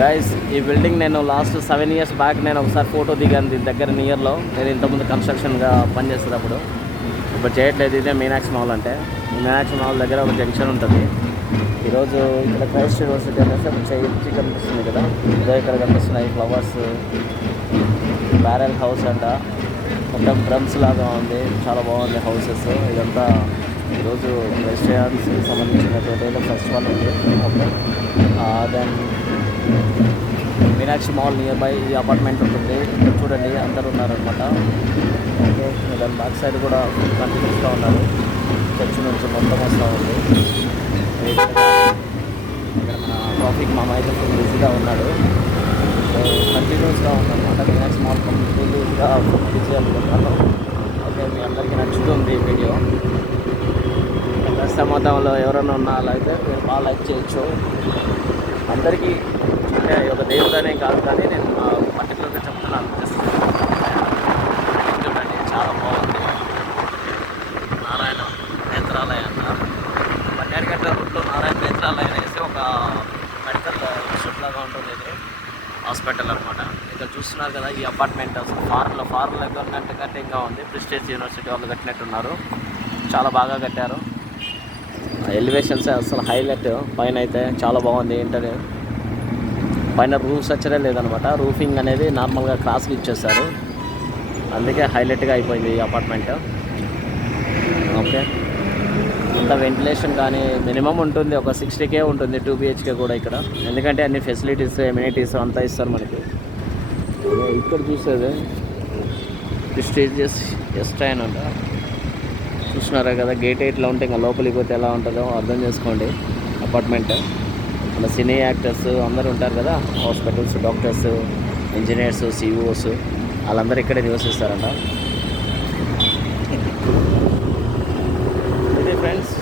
Guys ఈ building నేను last 7 years back నేను ఒకసారి ఫోటో దిగాను దీని దగ్గర నియర్లో. నేను ఇంతకుముందు కన్స్ట్రక్షన్గా పనిచేసేటప్పుడు. ఇప్పుడు చేయట్లేదు. ఇదే మీనాక్షి మాల్ అంటే. మీనాక్షి మాల్ దగ్గర ఒక జంక్షన్ ఉంటుంది. ఈరోజు ఇక్కడ క్రైస్ట్ యూనివర్సిటీ అనేసి ఒక చైర్చి కనిపిస్తుంది కదా, ఇదో ఇక్కడ కనిపిస్తున్నాయి ఫ్లవర్స్. బ్యారెల్ హౌస్ అంట, మొత్తం డ్రమ్స్ లాగా ఉంది, చాలా బాగుంది హౌసెస్. ఇదంతా ఈరోజు క్రైస్టియన్స్కి సంబంధించినటువంటి ఏదో ఫెస్టివల్ ఉంది. Okay, then Meenakshi mall nearby ఈ అపార్ట్మెంట్ ఉంటుంది. ఇక్కడ చూడండి అందరు ఉన్నారనమాట. ఓకే, దాని బ్యాక్ సైడ్ కూడా కంటిన్యూస్గా ఉన్నారు. చర్చి నుంచి మొత్తం వస్తూ ఉంది. ఇక్కడ మన ట్రాఫిక్ మామ అయితే ఫుల్ బిజీగా ఉన్నాడు. సో కంటిన్యూస్గా ఉందన్నమాట మీనాక్షి మాల్ కంప్లీట్గా ఫుల్ బిజీ అనుకుంటాను. ఓకే, మీ అందరికీ నచ్చుతుంది ఈ వీడియో. క్రైస్తవ మతంలో ఎవరైనా ఉన్నా అలా అయితే మీరు బాగా లైక్ చేయొచ్చు. అందరికీ అంటే ఒక దేవుడనే కాదు, కానీ నేను పర్టికులర్గా చెప్తున్నాను. చూడండి చాలా బాగుంది. నారాయణ నేత్రాలయ అంట. మన్యాడిగట్ట రోడ్లో నారాయణ నేత్రాలయ అనేసి ఒక మెడికల్ ఇన్స్టిట్యూట్ లాగా ఉంటుంది. ఇది హాస్పిటల్ అనమాట. ఇక్కడ చూస్తున్నారు కదా ఈ అపార్ట్మెంట్ అసలు ఫారెన్ దగ్గర కంటే ఇంకా ఉంది. ప్రెస్టీజ్ యూనివర్సిటీ వాళ్ళు కట్టినట్టున్నారు. చాలా బాగా కట్టారు. ఎలివేషన్స్ అసలు హైలైట్. పైన అయితే చాలా బాగుంది. ఏంటంటే పైన రూఫ్ స్ట్రక్చరే లేదనమాట. రూఫింగ్ అనేది నార్మల్గా క్రాస్కి ఇచ్చేస్తారు. అందుకే హైలైట్గా అయిపోయింది ఈ అపార్ట్మెంట్. ఓకే, అంత వెంటిలేషన్ కానీ మినిమం ఉంటుంది, ఒక 60K ఉంటుంది 2 BHK కూడా ఇక్కడ. ఎందుకంటే అన్ని ఫెసిలిటీస్ ఎమ్యూనిటీస్ అంతా ఇస్తారు మనకి. ఇక్కడ చూసేది ప్రెస్టీజియస్ ఎస్టైన్ అంట. చూస్తున్నారా కదా, గేట్ ఇట్లా ఉంటే ఇంకా లోపలికి పోతే ఎలా ఉంటుందో అర్థం చేసుకోండి. అపార్ట్మెంట్ మన సినీ యాక్టర్స్ అందరూ ఉంటారు కదా, హాస్పిటల్స్, డాక్టర్స్, ఇంజనీర్స్, CEOs వాళ్ళందరూ ఇక్కడే నివసిస్తారంట. ఇది ఫ్రెండ్స్,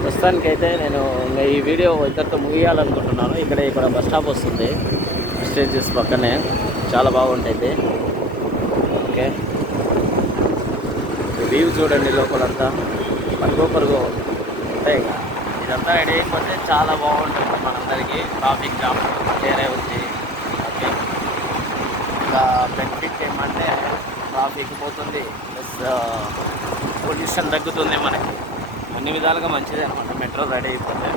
ప్రస్తుతానికైతే నేను ఇంకా ఈ వీడియో ఇద్దరితో ముగియాలనుకుంటున్నాను. ఇక్కడ బస్ స్టాప్ వస్తుంది స్టేజెస్ పక్కనే, చాలా బాగుంటుంది. ఓకే, వ్యూ చూడండి లోపలంతా పరుగు అంటే ఇదంతా రెడీ అయిపోతే చాలా బాగుంటుంది మనందరికీ. ట్రాఫిక్ జామ్ వేరే ఉంది. ఓకే, ఇంకా బెనిఫిట్ ఏమంటే ట్రాఫిక్ పోతుంది, ప్లస్ పొల్యూషన్ తగ్గుతుంది. మనకి అన్ని విధాలుగా మంచిదే అనమాట మెట్రో రెడీ అయిపోతే.